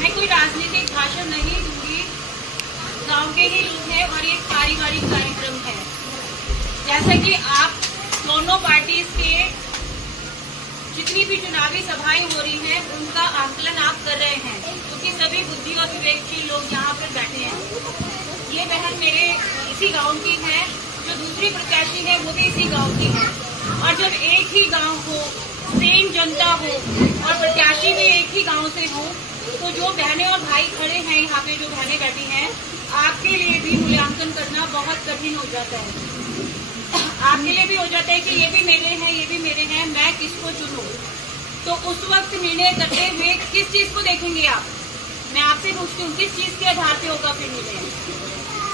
मैं कोई राजनीतिक भाषण नहीं दूंगी, गांव के ही लोग हैं और ये पारिवारिक कार्यक्रम है। जैसा कि आप दोनों पार्टी के जितनी भी चुनावी सभाएं हो रही हैं उनका आकलन आप कर रहे हैं, क्योंकि सभी बुद्धि और विवेकशील लोग यहाँ पर बैठे हैं। ये बहन मेरे इसी गांव की है, जो दूसरी प्रत्याशी है वो भी इसी गांव की है। और जब एक ही गांव हो, सेम जनता हो और प्रत्याशी भी एक ही गांव से हो, तो जो बहनें और भाई खड़े हैं यहाँ पे, जो बहनें बैठी हैं, आपके लिए भी मूल्यांकन करना बहुत कठिन हो जाता है। आपके लिए भी हो जाता है कि ये भी मेरे हैं, ये भी मेरे हैं, मैं किसको चुनूं। तो उस वक्त निर्णय करते हुए किस चीज को देखेंगे आप? मैं आपसे पूछती हूँ, किस चीज के आधार पे होगा फिर निर्णय?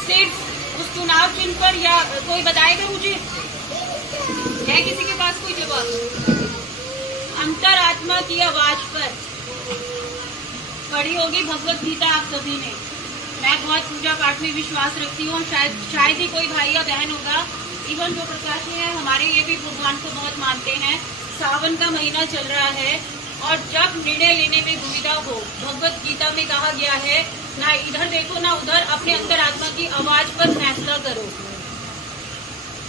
सिर्फ उस चुनाव चिन्ह पर, या कोई बताएगा मुझे? है किसी के पास कोई जवाब? अंतरात्मा की आवाज पर पढ़ी होगी भगवत गीता आप सभी ने। मैं बहुत पूजा पाठ में विश्वास रखती हूँ, शायद ही कोई भाई या बहन होगा, इवन जो प्रत्याशी है हमारे, ये भी भगवान को बहुत मानते हैं। सावन का महीना चल रहा है और जब निर्णय लेने में दुविधा हो, भगवत गीता में कहा गया है, ना इधर देखो ना उधर, अपने अंतरात्मा की आवाज पर फैसला करो।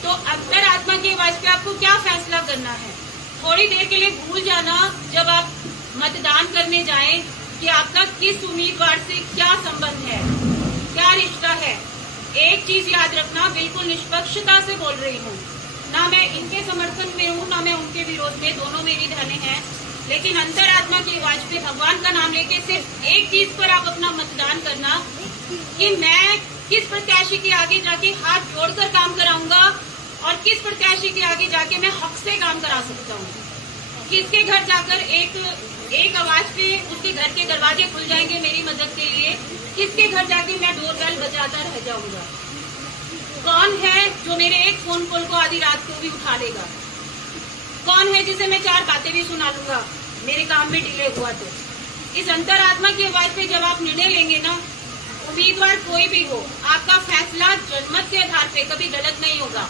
तो अंतरात्मा की आवाज पे आपको क्या फैसला करना है? थोड़ी देर के लिए भूल जाना जब आप मतदान करने जाएं कि आपका किस उम्मीदवार से क्या संबंध है, क्या रिश्ता है। एक चीज याद रखना, बिल्कुल निष्पक्षता से बोल रही हूँ, ना मैं इनके समर्थन में हूँ ना मैं उनके विरोध में, दोनों मेरी बहनें हैं। लेकिन अंतरात्मा की आवाज पे भगवान का नाम लेके सिर्फ एक चीज पर आप अपना मतदान करना कि मैं किस प्रत्याशी के आगे जाके हाथ जोड़कर काम कराऊंगा और किस प्रत्याशी के आगे जाके मैं हक से काम करा सकता हूँ। किसके घर जाकर एक आवाज पे उसके घर के दरवाजे खुल जाएंगे मेरी मदद के लिए, किसके घर जाके मैं डोरबेल बजाता रह जाऊंगा। कौन है जो मेरे एक फोन कॉल को आधी रात को भी उठा लेगा? कौन है जिसे मैं 4 बातें भी सुना लूंगा मेरे काम में डिले हुआ? तो इस अंतरात्मा की आवाज पे जब आप निर्णय लेंगे ना, उम्मीदवार कोई भी हो, आपका फैसला जनमत के आधार पे कभी गलत नहीं होगा।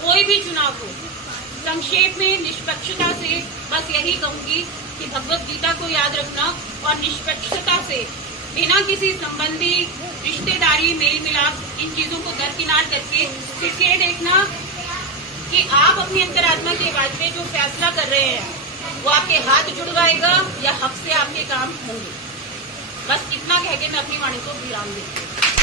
कोई भी चुनाव हो, संक्षेप में निष्पक्षता से बस यही कहूंगी कि भगवत गीता को याद रखना और निष्पक्षता से, बिना किसी संबंधी, रिश्तेदारी, मेल मिलाप, इन चीजों को दरकिनार करके सिर्फ ये देखना कि आप अपनी अंतरात्मा की आवाज में जो फैसला कर रहे हैं वो आपके हाथ जुड़वाएगा या हक से आपके काम होंगे। बस इतना कह के मैं अपनी वाणी को विराम देती हूँ।